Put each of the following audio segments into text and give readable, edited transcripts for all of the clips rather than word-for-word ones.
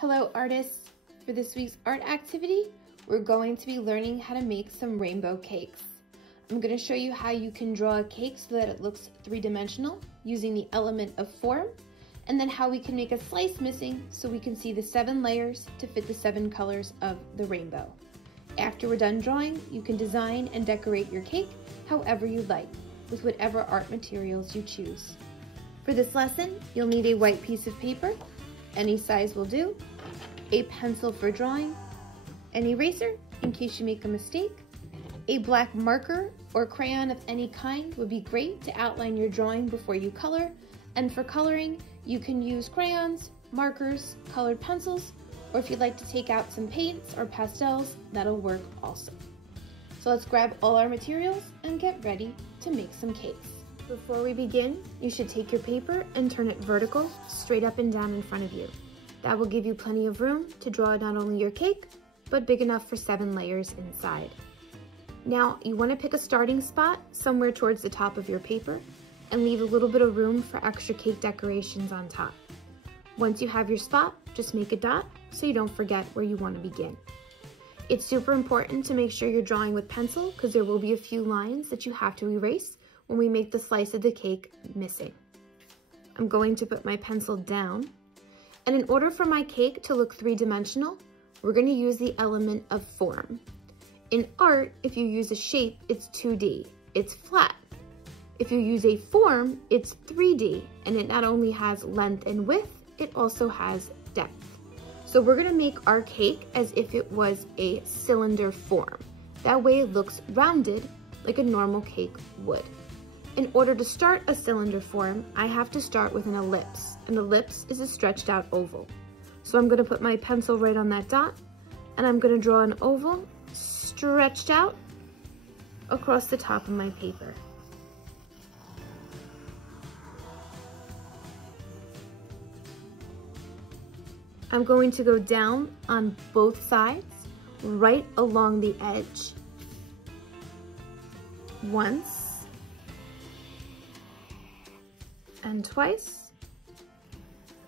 Hello artists! For this week's art activity, we're going to be learning how to make some rainbow cakes. I'm going to show you how you can draw a cake so that it looks three-dimensional using the element of form, and then how we can make a slice missing so we can see the 7 layers to fit the 7 colors of the rainbow. After we're done drawing, you can design and decorate your cake however you like, with whatever art materials you choose. For this lesson, you'll need a white piece of paper, any size will do, a pencil for drawing, an eraser in case you make a mistake, a black marker or crayon of any kind would be great to outline your drawing before you color, and for coloring, you can use crayons, markers, colored pencils, or if you'd like to take out some paints or pastels, that'll work also. So let's grab all our materials and get ready to make some cakes. Before we begin, you should take your paper and turn it vertical, straight up and down in front of you. That will give you plenty of room to draw not only your cake, but big enough for 7 layers inside. Now, you want to pick a starting spot somewhere towards the top of your paper and leave a little bit of room for extra cake decorations on top. Once you have your spot, just make a dot so you don't forget where you want to begin. It's super important to make sure you're drawing with pencil because there will be a few lines that you have to erase when we make the slice of the cake missing. I'm going to put my pencil down, and in order for my cake to look three-dimensional, we're going to use the element of form. In art, if you use a shape, it's 2D, it's flat. If you use a form, it's 3D, and it not only has length and width, it also has depth. So we're going to make our cake as if it was a cylinder form. That way it looks rounded like a normal cake would. In order to start a cylinder form, I have to start with an ellipse. An ellipse is a stretched out oval. So I'm going to put my pencil right on that dot, and I'm going to draw an oval stretched out across the top of my paper. I'm going to go down on both sides, right along the edge. Once, and twice.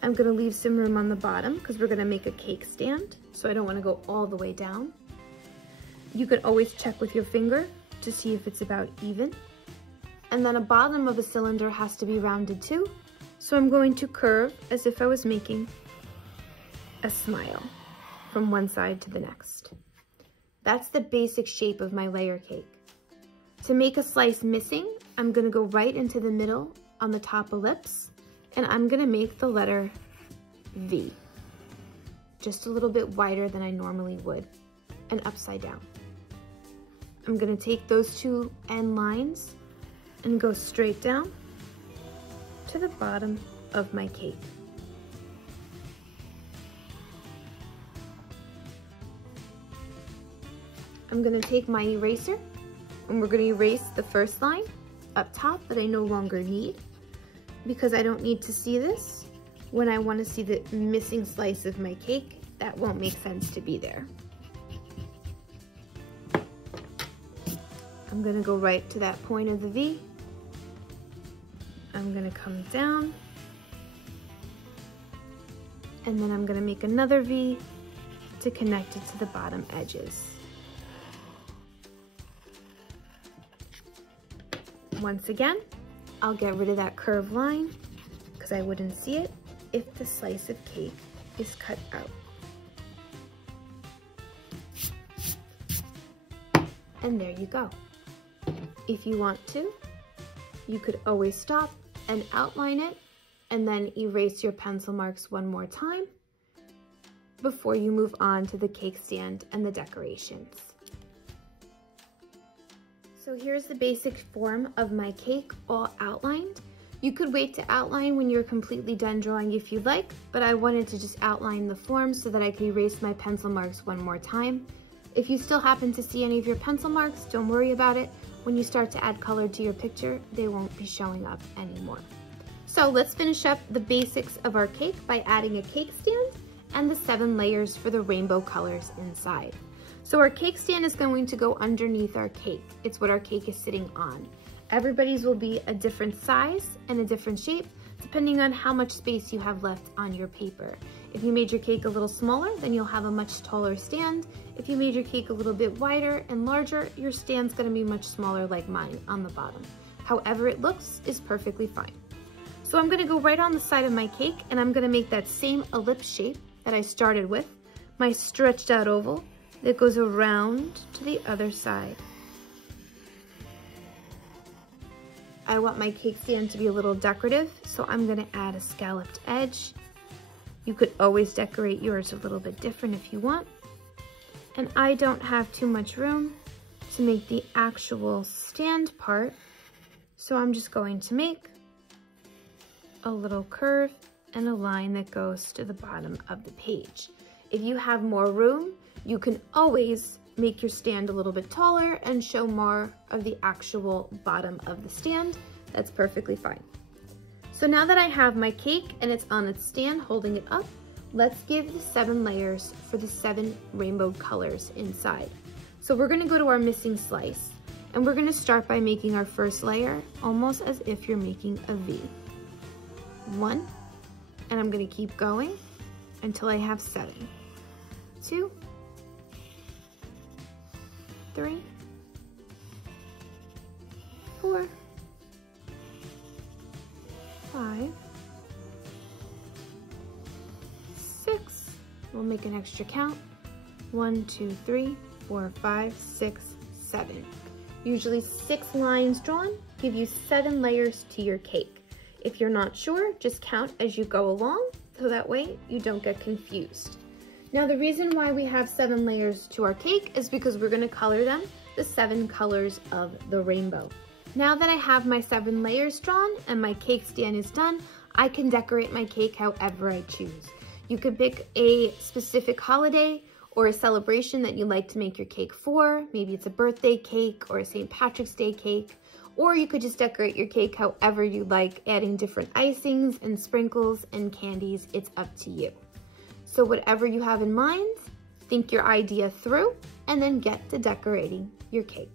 I'm going to leave some room on the bottom because we're going to make a cake stand, so I don't want to go all the way down. You could always check with your finger to see if it's about even. And then the bottom of a cylinder has to be rounded too, so I'm going to curve as if I was making a smile from one side to the next. That's the basic shape of my layer cake. To make a slice missing, I'm going to go right into the middle on the top ellipse, and I'm going to make the letter V, just a little bit wider than I normally would, and upside down. I'm going to take those 2 end lines and go straight down to the bottom of my cake. I'm going to take my eraser and we're going to erase the first line up top that I no longer need, because I don't need to see this when I want to see the missing slice of my cake. That won't make sense to be there. I'm going to go right to that point of the V. I'm going to come down, and then I'm going to make another V to connect it to the bottom edges. Once again, I'll get rid of that curved line because I wouldn't see it if the slice of cake is cut out. And there you go. If you want to, you could always stop and outline it and then erase your pencil marks one more time before you move on to the cake stand and the decorations. So here's the basic form of my cake all outlined. You could wait to outline when you're completely done drawing if you'd like, but I wanted to just outline the form so that I could erase my pencil marks one more time. If you still happen to see any of your pencil marks, don't worry about it. When you start to add color to your picture, they won't be showing up anymore. So let's finish up the basics of our cake by adding a cake stand and the 7 layers for the rainbow colors inside. So our cake stand is going to go underneath our cake. It's what our cake is sitting on. Everybody's will be a different size and a different shape, depending on how much space you have left on your paper. If you made your cake a little smaller, then you'll have a much taller stand. If you made your cake a little bit wider and larger, your stand's gonna be much smaller like mine on the bottom. However it looks is perfectly fine. So I'm gonna go right on the side of my cake and I'm gonna make that same ellipse shape that I started with, my stretched out oval that goes around to the other side. I want my cake stand to be a little decorative, so I'm gonna add a scalloped edge. You could always decorate yours a little bit different if you want. And I don't have too much room to make the actual stand part, so I'm just going to make a little curve and a line that goes to the bottom of the page. If you have more room, you can always make your stand a little bit taller and show more of the actual bottom of the stand. That's perfectly fine. So now that I have my cake and it's on its stand holding it up, let's give the 7 layers for the 7 rainbow colors inside. So we're gonna go to our missing slice and we're gonna start by making our first layer almost as if you're making a V. 1, and I'm gonna keep going until I have 7. 2, 3, 4, 5, 6, we'll make an extra count, 1, 2, 3, 4, 5, 6, 7. Usually 6 lines drawn give you 7 layers to your cake. If you're not sure, just count as you go along, so that way you don't get confused. Now the reason why we have 7 layers to our cake is because we're gonna color them the 7 colors of the rainbow. Now that I have my 7 layers drawn and my cake stand is done, I can decorate my cake however I choose. You could pick a specific holiday or a celebration that you like to make your cake for. Maybe it's a birthday cake or a St. Patrick's Day cake. Or you could just decorate your cake however you like, adding different icings and sprinkles and candies. It's up to you. So whatever you have in mind, think your idea through and then get to decorating your cake.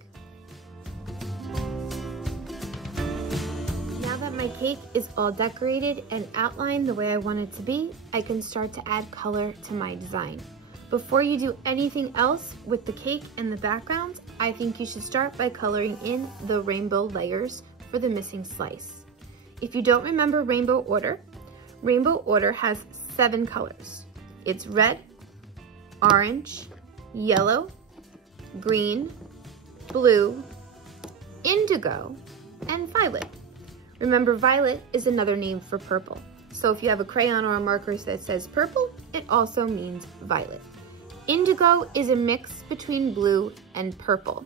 Now that my cake is all decorated and outlined the way I want it to be, I can start to add color to my design. Before you do anything else with the cake and the background, I think you should start by coloring in the rainbow layers for the missing slice. If you don't remember rainbow order has 7 colors. It's red, orange, yellow, green, blue, indigo, and violet. Remember, violet is another name for purple. So if you have a crayon or a marker that says purple, it also means violet. Indigo is a mix between blue and purple.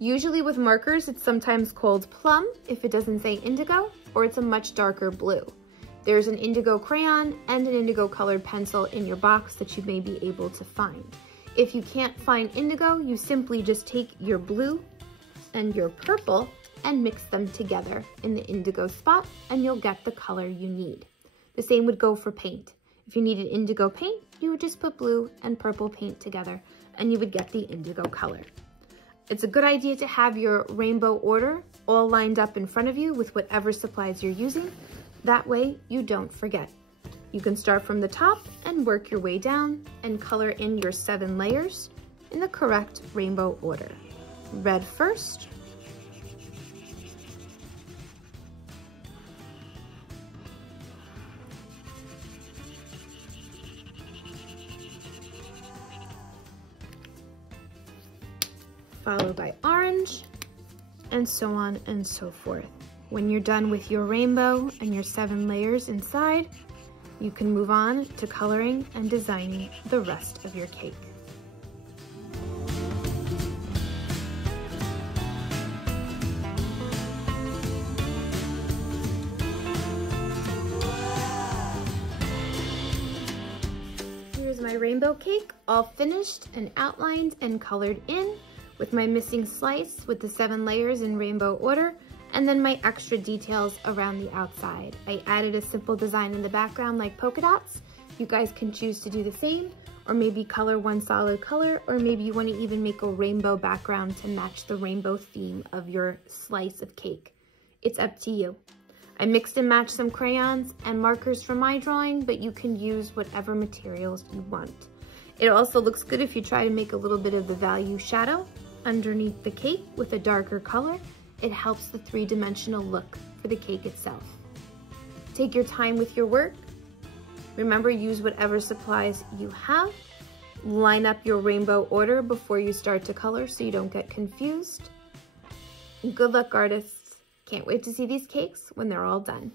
Usually with markers, it's sometimes called plum if it doesn't say indigo, or it's a much darker blue. There's an indigo crayon and an indigo colored pencil in your box that you may be able to find. If you can't find indigo, you simply just take your blue and your purple and mix them together in the indigo spot and you'll get the color you need. The same would go for paint. If you needed indigo paint, you would just put blue and purple paint together and you would get the indigo color. It's a good idea to have your rainbow order all lined up in front of you with whatever supplies you're using. That way you don't forget. You can start from the top and work your way down and color in your 7 layers in the correct rainbow order. Red first, followed by orange, and so on and so forth. When you're done with your rainbow and your 7 layers inside, you can move on to coloring and designing the rest of your cake. Here's my rainbow cake, all finished and outlined and colored in, with my missing slice with the 7 layers in rainbow order, and then my extra details around the outside. I added a simple design in the background like polka dots. You guys can choose to do the same, or maybe color one solid color, or maybe you want to even make a rainbow background to match the rainbow theme of your slice of cake. It's up to you. I mixed and matched some crayons and markers from my drawing, but you can use whatever materials you want. It also looks good if you try to make a little bit of the value shadow underneath the cake with a darker color. It helps the three-dimensional look for the cake itself. Take your time with your work. Remember, use whatever supplies you have. Line up your rainbow order before you start to color so you don't get confused. Good luck, artists. Can't wait to see these cakes when they're all done.